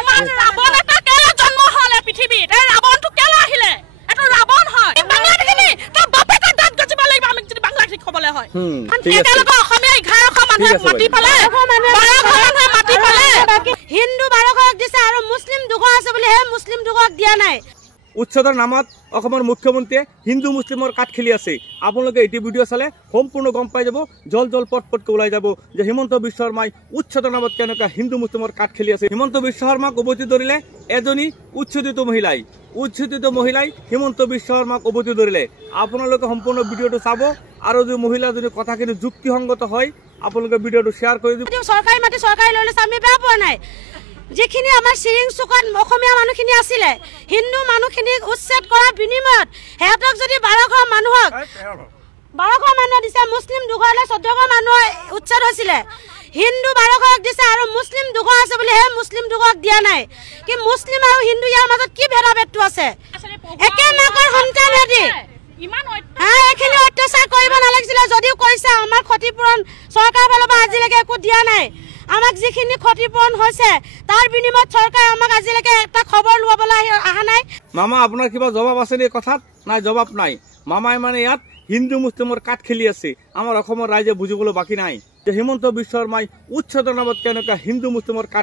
ইমান ৰাৱণ এটা কেলে জন্ম হলে পৃথিৱীত এই ৰাৱণটো কেলে আহিলে এটো ৰাৱণ হয় বাংলাদেশী তো বাপেকে দাঁত গজিব লাগিব আমি যদি বাংলাদেশী খবলে হয় একেলগে অসমীয়া 1100 মানুহে মাটি পালে 1200 মানুহে মাটি পালে হিন্দু 1200 দিছে আৰু মুছলিম 200 আছে বুলি হে মুছলিম 200 দিয়া নাই উচ্ছেদৰ নামত অসমৰ মুখ্যমন্ত্ৰীয়ে হিন্দু মুছলিমৰ কাট খেলি আছে আপোনালোকে এই ভিডিঅ' চালে সম্পূৰ্ণ গম পাই যাব জল পটপটকৈ ওলাই যাব যে হিমন্ত বিশ্ব শৰ্মাই উচ্ছেদৰ নামত কেনেকুৱা হিন্দু মুছলিমৰ কাট খেলি আছে হিমন্ত বিশ্ব শৰ্মাক উভতি ধৰিলে এজনী উচ্ছেদিত মহিলাই হিমন্ত বিশ্ব শৰ্মাক উভতি ধৰিলে আপোনালোকে সম্পূৰ্ণ ভিডিঅ'টো চাব আৰু যদি মহিলাজনী কথাখিনি যুক্তিসংগত হয় আপোনালোকে ভিডিঅ'টো শ্বেয়াৰ কৰি দিব চৰকাৰী মাটি চৰকাৰী লৈ লৈছে আমি বেয়া পোৱা নাই যিখিনি আমাৰ চিৰিং চুকত অসমীয়া মানুহখিনি আছিলে হিন্দু মানুহখিনিক উচ্ছেদ কৰাৰ বিনিময়ত হেতক যদি 1200 মানুহক 1200 মানুহ দিছে মুছলিম 200 1400 মানুহ উচ্ছেদ হৈছিলে হিন্দু 1200 দিছে আৰু মুছলিম 200 আছে বুলি হে মুছলিম 200 দিয়া নাই কি মুছলিম আৰু হিন্দু ইয়াৰ মাজত কি ভেদাভেদটো আছে একে মাকৰ সন্তান হেতি ইমান এখিনি অত্যাচাৰ কৰিব নালাগিছিলে যদিও কৰিছে আমাৰ ক্ষতিপূৰণ চৰকাৰ ফালৰ পৰা আজিলৈকে একো দিয়া নাই আমাক যিখিনি ক্ষতিপূৰণ হৈছে তাৰ বিনিময়ত চৰকাৰে আমাক আজিলৈকে এটা খবৰ লবলৈ অহা নাই মামা আপোনাৰ কিবা জবাব আছে নে কথাত নাই জবাব নাই মামাই মানে ইয়াত হিন্দু মুছলিমৰ কাট খেলি আছে আমাৰ অসমৰ ৰাইজে বুজিবলৈ বাকি নাই যে হিমন্ত বিশ্ব শৰ্মাই উচ্ছেদৰ নামত কেনেকুৱা হিন্দু মুছলিমৰ কাট